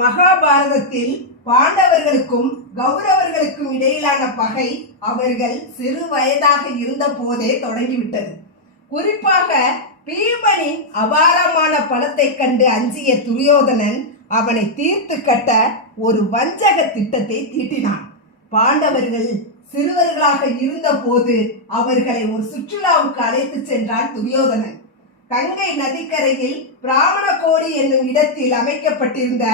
மகாபாரதத்தில் பாண்டவர்களுக்கும் கௌரவர்களுக்கும் இடையிலான பகை அவர்கள் சிறு வயதாக இருந்த போதே தொடங்கிவிட்டது. குறிப்பாக பீமனின் அபாரமான பலத்தை கண்டு அஞ்சிய துரியோதனன் அவனை தீர்த்து கட்ட ஒரு வஞ்சக திட்டத்தை தீட்டினான். பாண்டவர்கள் சிறுவர்களாக இருந்த போது அவர்களை ஒரு சுற்றுலாவுக்கு அழைத்து சென்றான் துரியோதனன். கங்கை நதிக்கரையில் பிராமணகோடி என்னும் இடத்தில் அமைக்கப்பட்டிருந்த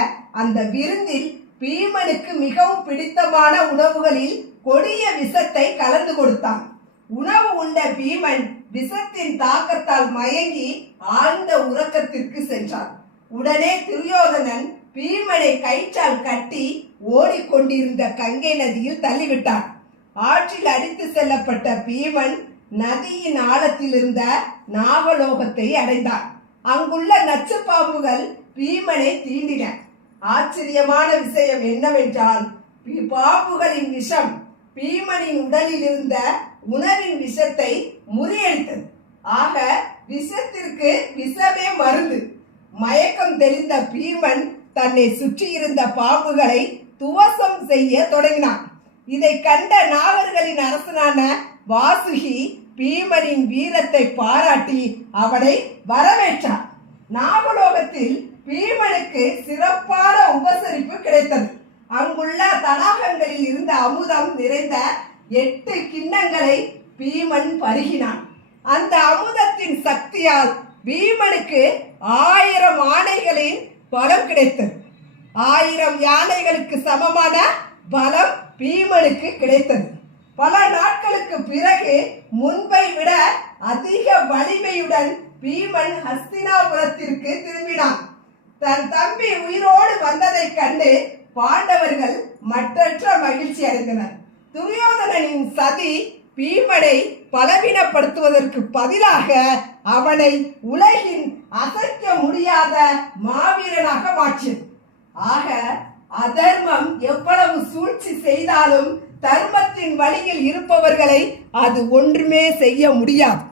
அந்த விருந்தில் பீமனுக்கு மிகவும் பிடித்தமான உணவுகளில் கொடிய விஷத்தை கலந்து கொடுத்தான். உணவு உண்ட பீமன் விஷத்தின் தாக்கத்தால் மயங்கி ஆழ்ந்த உறக்கத்திற்கு சென்றான். உடனே துரியோதனன் பீமனை கயிற்றால் கட்டி ஓடிக்கொண்டிருந்த கங்கை நதியில் தள்ளிவிட்டான். ஆற்றில் அடித்து செல்லப்பட்ட பீமன் நதியின் ஆழத்தில் இருந்த நாகலோகத்தை அடைந்தான். அங்குள்ள நச்சு பாம்புகள் பீமனை தீண்டின. ஆச்சரியமான விஷயம் என்னவென்றால் பாம்புகளின் விஷம் பீமனின் உடலில் இருந்த உணவின் விஷத்தை முறியடித்தது. ஆக விஷத்திற்கு விஷமே மருந்து. மயக்கம் தெளிந்த பீமன் தன்னை சுற்றியிருந்த பாம்புகளை துவசம் செய்ய தொடங்கினான். இதை கண்ட நாகர்களின் அரசனான வாசுகி பீமனின் வீரத்தை பாராட்டி அவனை வரவேற்றார். நாகலோகத்தில் பீமனுக்கு சிறப்பான உபசரிப்பு கிடைத்தது. அங்குள்ள தடாகங்களில் இருந்த அமுதம் நிறைந்த 8 கிண்ணங்களை பீமன் பருகினான். அந்த அமுதத்தின் சக்தியால் பீமனுக்கு 1000 ஆணைகளின் பலம் கிடைத்தது. 1000 யானைகளுக்கு சமமான பலம் பீமனுக்கு கிடைத்தது. பல நாட்களுக்கு பிறகு முன்பை விட அதிக வலிமையுடன் பீமன் ஹஸ்தினாபுரத்திற்கு திரும்பினான். தன் தம்பி உயிரோடு வந்ததை கண்டு பாண்டவர்கள் மற்றற்ற மகிழ்ச்சி அடைந்தனர். துரியோதனனின் சதி பீமனை பலவீனப்படுத்துவதற்கு பதிலாக அவனை உலகின் அசைக்க முடியாத மாவீரனாக மாற்றியது. ஆக அதர்மம் எவ்வளவு சூழ்ச்சி செய்தாலும் தர்மத்தின் வழியில் இருப்பவர்களை அது ஒன்றுமே செய்ய முடியாது.